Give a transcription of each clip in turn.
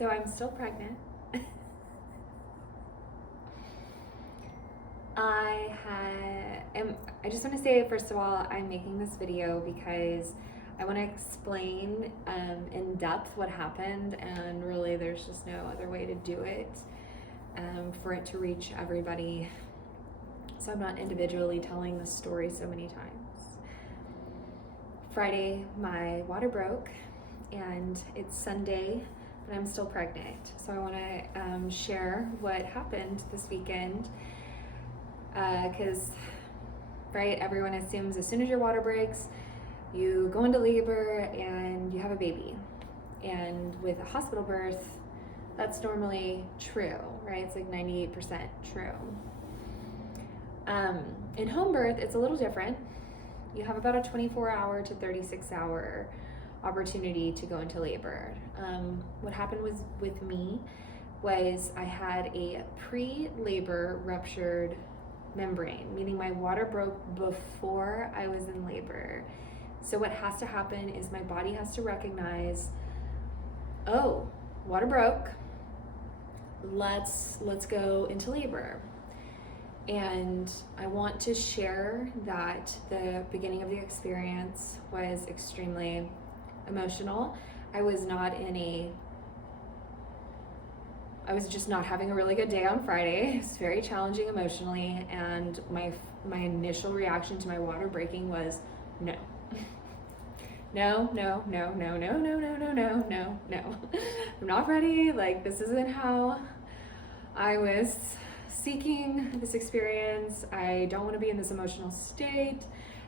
So I'm still pregnant. I just want to say, first of all, I'm making this video because I want to explain in depth what happened, and really there's just no other way to do it for it to reach everybody. So I'm not individually telling the story so many times. Friday, my water broke, and it's Sunday, and I'm still pregnant. So I want to share what happened this weekend, because right, everyone assumes as soon as your water breaks, you go into labor and you have a baby. And with a hospital birth, that's normally true, right? It's like 98% true. In home birth, it's a little different. You have about a 24-hour to 36-hour opportunity to go into labor. What happened with me was I had a pre-labor ruptured membrane, meaning my water broke before I was in labor. So what has to happen is my body has to recognize, oh, water broke, let's go into labor. And I want to share that the beginning of the experience was extremely emotional. I was just not having a really good day on Friday. It was very challenging emotionally, and my initial reaction to my water breaking was no. No. I'm not ready. Like, this isn't how I was seeking this experience. I don't want to be in this emotional state.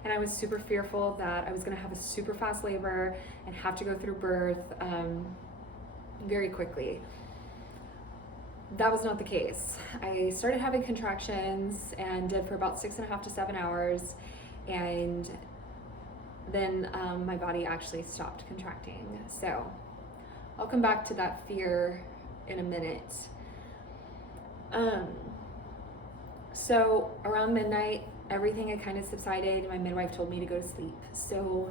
And I was super fearful that I was going to have a super fast labor and have to go through birth very quickly. That was not the case. I started having contractions and did for about 6.5 to 7 hours, and then my body actually stopped contracting. So I'll come back to that fear in a minute. So around midnight, everything had kind of subsided. My midwife told me to go to sleep. So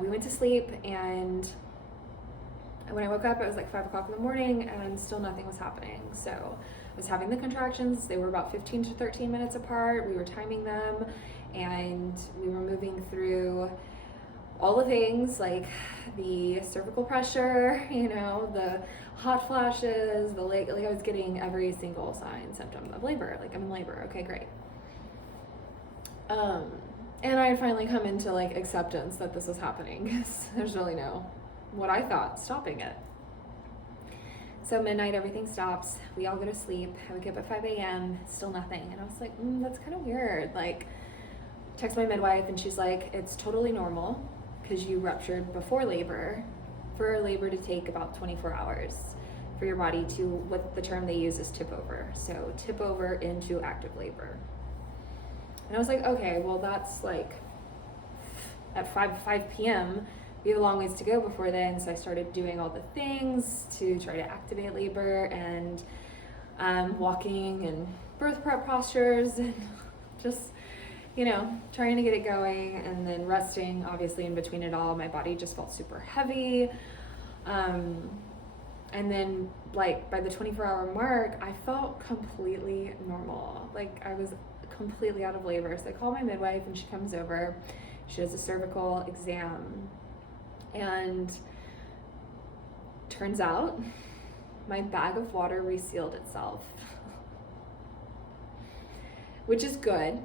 we went to sleep, and when I woke up, it was like 5 o'clock in the morning, and still nothing was happening. So I was having the contractions. They were about 15 to 13 minutes apart. We were timing them, and we were moving through all the things like the cervical pressure, the hot flashes, like I was getting every single sign, symptom of labor. Like, I'm in labor. Okay, great. And I had finally come into like acceptance that this was happening, because there's really no, what I thought, stopping it. So midnight, everything stops. We all go to sleep. I wake up at 5 a.m., still nothing. And I was like, that's kind of weird. Like, text my midwife, and she's like, it's totally normal because you ruptured before labor, for labor to take about 24 hours for your body to, what the term they use is tip over. So tip over into active labor. And I was like, okay, well, that's like at 5 p.m., we have a long ways to go before then. So I started doing all the things to try to activate labor, and walking and birth prep postures, and just, trying to get it going, and then resting, obviously, in between it all. My body just felt super heavy. And then, like, by the 24-hour mark, I felt completely normal. Like, I was completely out of labor. So I call my midwife, and she comes over. She does a cervical exam. And turns out my bag of water resealed itself, which is good,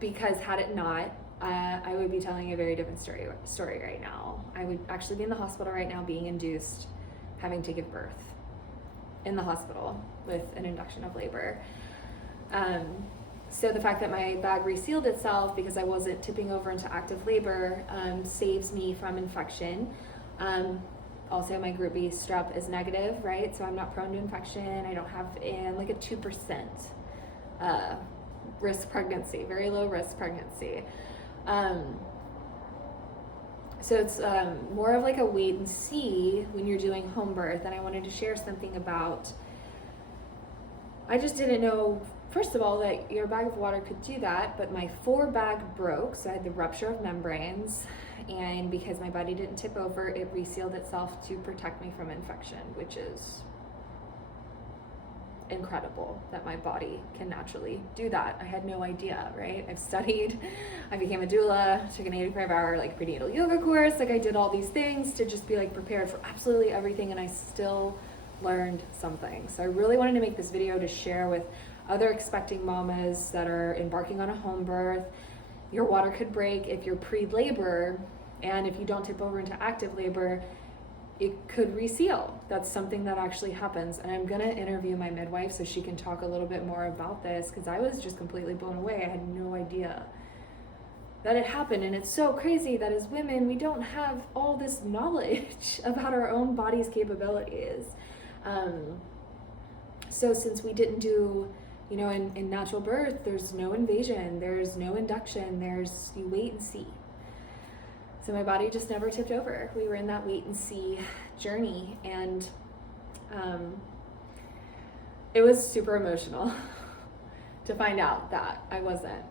because had it not, I would be telling a very different story right now. I would actually be in the hospital right now, being induced, having to give birth in the hospital with an induction of labor. So the fact that my bag resealed itself because I wasn't tipping over into active labor saves me from infection. Also, my group B strep is negative, right? So I'm not prone to infection. I don't have like a 2% risk pregnancy, very low risk pregnancy. So it's more of like a wait and see when you're doing home birth. And I wanted to share something about, I just didn't know, first of all, that your bag of water could do that, but my 4 bag broke, so I had the rupture of membranes, and because my body didn't tip over, it resealed itself to protect me from infection, which is incredible that my body can naturally do that. I had no idea, right? I've studied, I became a doula, took an 85-hour like prenatal yoga course, like I did all these things to just be like prepared for absolutely everything, and I still learned something. So I really wanted to make this video to share with other expecting mamas that are embarking on a home birth. Your water could break if you're pre-labor, and if you don't tip over into active labor, it could reseal. That's something that actually happens. And I'm gonna interview my midwife so she can talk a little bit more about this, because I was just completely blown away. I had no idea that it happened. And it's so crazy that as women, we don't have all this knowledge about our own body's capabilities. So since we didn't do, you know, in natural birth, there's no invasion, there's no induction, you wait and see. So my body just never tipped over. We were in that wait and see journey, and it was super emotional to find out that I wasn't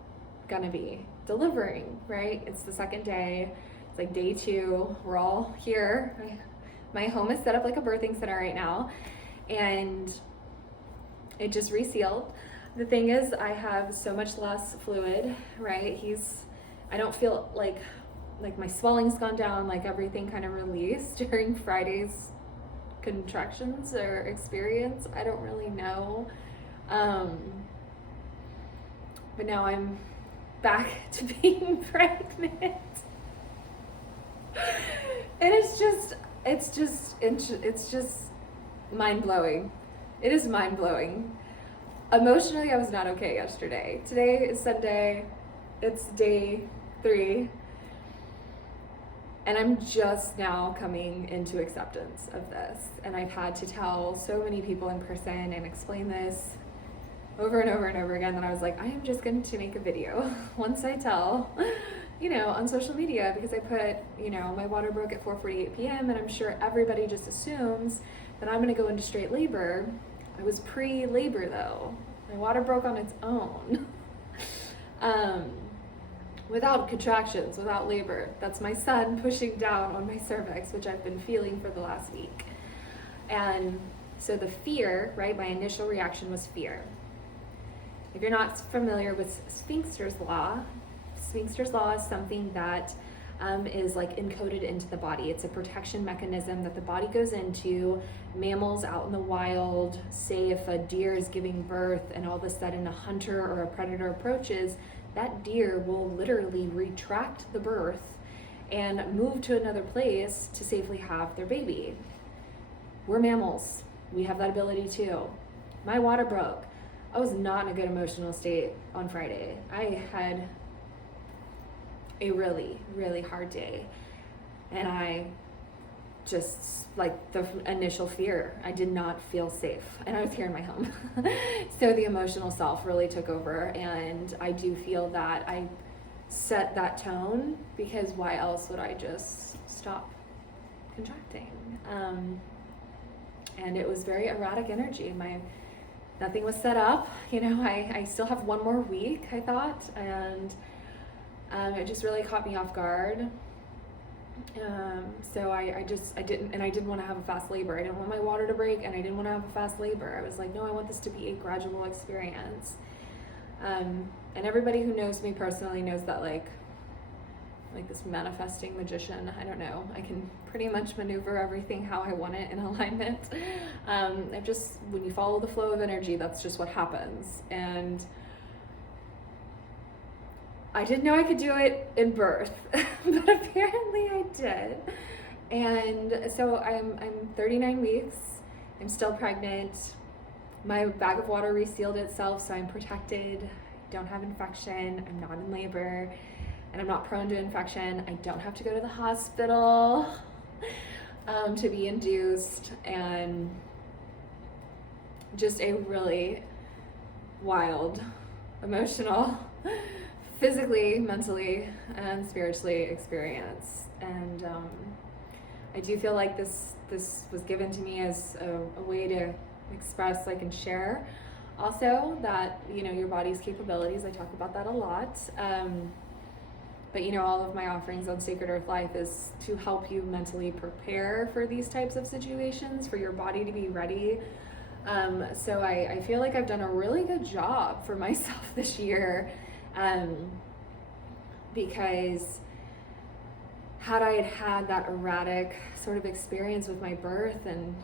gonna be delivering, right? It's the second day, it's like day 2, we're all here. My home is set up like a birthing center right now, and it just resealed. The thing is, I have so much less fluid, right? I don't feel like my swelling's gone down, like everything kind of released during Friday's contractions or experience. I don't really know. But now I'm back to being pregnant. And it's just mind-blowing. It is mind-blowing. Emotionally, I was not okay yesterday. Today is Sunday. It's day 3. And I'm just now coming into acceptance of this. And I've had to tell so many people in person and explain this over and over and over again that I was like, I am just going to make a video once I tell, you know, on social media, because I put, you know, my water broke at 4:48 p.m. and I'm sure everybody just assumes that I'm going to go into straight labor. I was pre-labor though. My water broke on its own. Without contractions, without labor. That's my son pushing down on my cervix, which I've been feeling for the last week. And so the fear, right, my initial reaction was fear. If you're not familiar with sphincter's law is something that is like encoded into the body. It's a protection mechanism that the body goes into. Mammals out in the wild, say if a deer is giving birth and all of a sudden a hunter or a predator approaches, that deer will literally retract the birth and move to another place to safely have their baby. We're mammals. We have that ability too. My water broke. I was not in a good emotional state on Friday. I had a really, really hard day. And I just, like, the initial fear, I did not feel safe. And I was here in my home. So the emotional self really took over. And I do feel that I set that tone, because why else would I just stop contracting? And it was very erratic energy. Nothing was set up. You know, I still have one more week, I thought. And it just really caught me off guard. So I didn't want to have a fast labor. I didn't want my water to break, and I didn't want to have a fast labor. I was like, no, I want this to be a gradual experience. And everybody who knows me personally knows that like this manifesting magician, I don't know, I can pretty much maneuver everything how I want it in alignment. When you follow the flow of energy, that's just what happens. And I didn't know I could do it in birth, but apparently I did. And so I'm 39 weeks, I'm still pregnant. My bag of water resealed itself, so I'm protected, don't have infection, I'm not in labor, and I'm not prone to infection. I don't have to go to the hospital to be induced, and just a really wild, emotional, physically, mentally, and spiritually experience. And I do feel like this was given to me as a way to express, like, and share also that, you know, your body's capabilities. I talk about that a lot. But you know, all of my offerings on Sacred Earth Life is to help you mentally prepare for these types of situations, for your body to be ready. So I feel like I've done a really good job for myself this year, because had I had that erratic sort of experience with my birth, and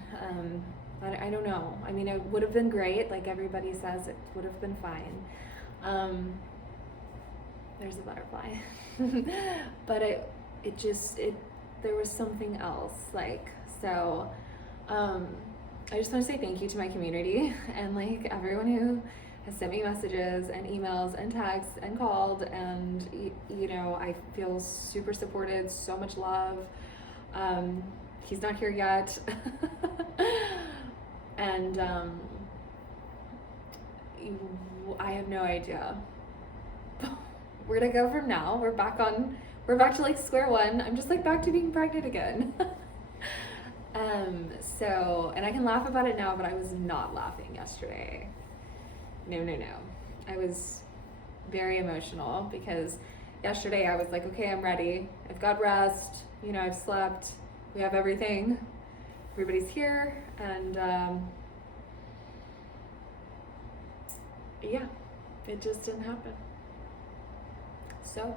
I don't know. I mean, it would have been great. Like everybody says, it would have been fine. There's a butterfly. But there was something else. Like, so, I just want to say thank you to my community and like everyone who has sent me messages and emails and texts and called, and you know, I feel super supported, so much love. He's not here yet. And I have no idea where to go from now. We're back to like square one. I'm just like back to being pregnant again. So, and I can laugh about it now, but I was not laughing yesterday. No. I was very emotional because yesterday I was like, okay, I'm ready. I've got rest. You know, I've slept. We have everything. Everybody's here. And, yeah, it just didn't happen. So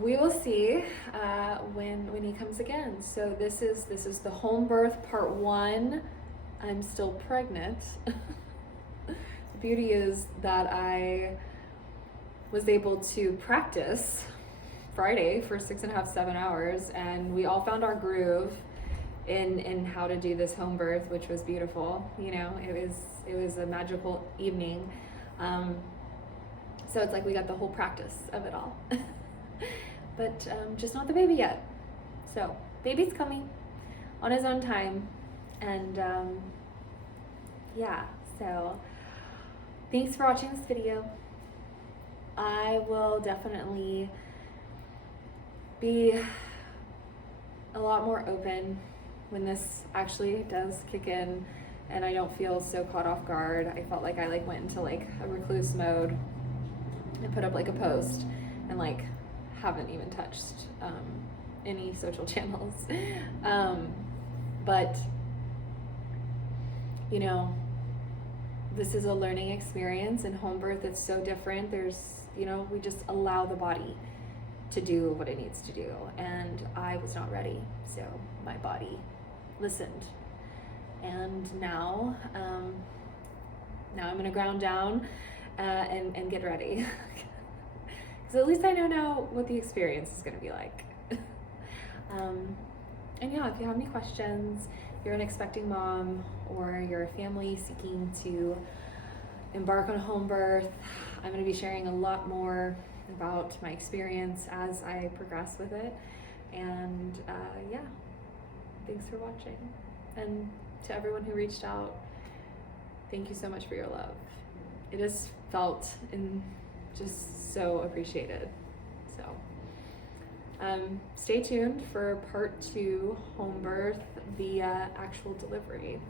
we will see when he comes again. So this is the home birth part 1. I'm still pregnant. The beauty is that I was able to practice Friday for 6.5, 7 hours, and we all found our groove in how to do this home birth, which was beautiful. You know, it was a magical evening. So it's like we got the whole practice of it all. But just not the baby yet. So baby's coming on his own time. And yeah, so thanks for watching this video. I will definitely be a lot more open when this actually does kick in and I don't feel so caught off guard. I felt like I like went into like a recluse mode and put up like a post and like haven't even touched any social channels. But you know, this is a learning experience, and home birth, it's so different. There's, you know, we just allow the body to do what it needs to do, and I was not ready, so my body listened. And now I'm gonna ground down and get ready. So at least I know now what the experience is gonna be like. And yeah, if you have any questions, you're an expecting mom, or you're a family seeking to embark on home birth, I'm gonna be sharing a lot more about my experience as I progress with it. And yeah, thanks for watching. And to everyone who reached out, thank you so much for your love. It is felt and just so appreciated. So stay tuned for part 2, home birth via actual delivery.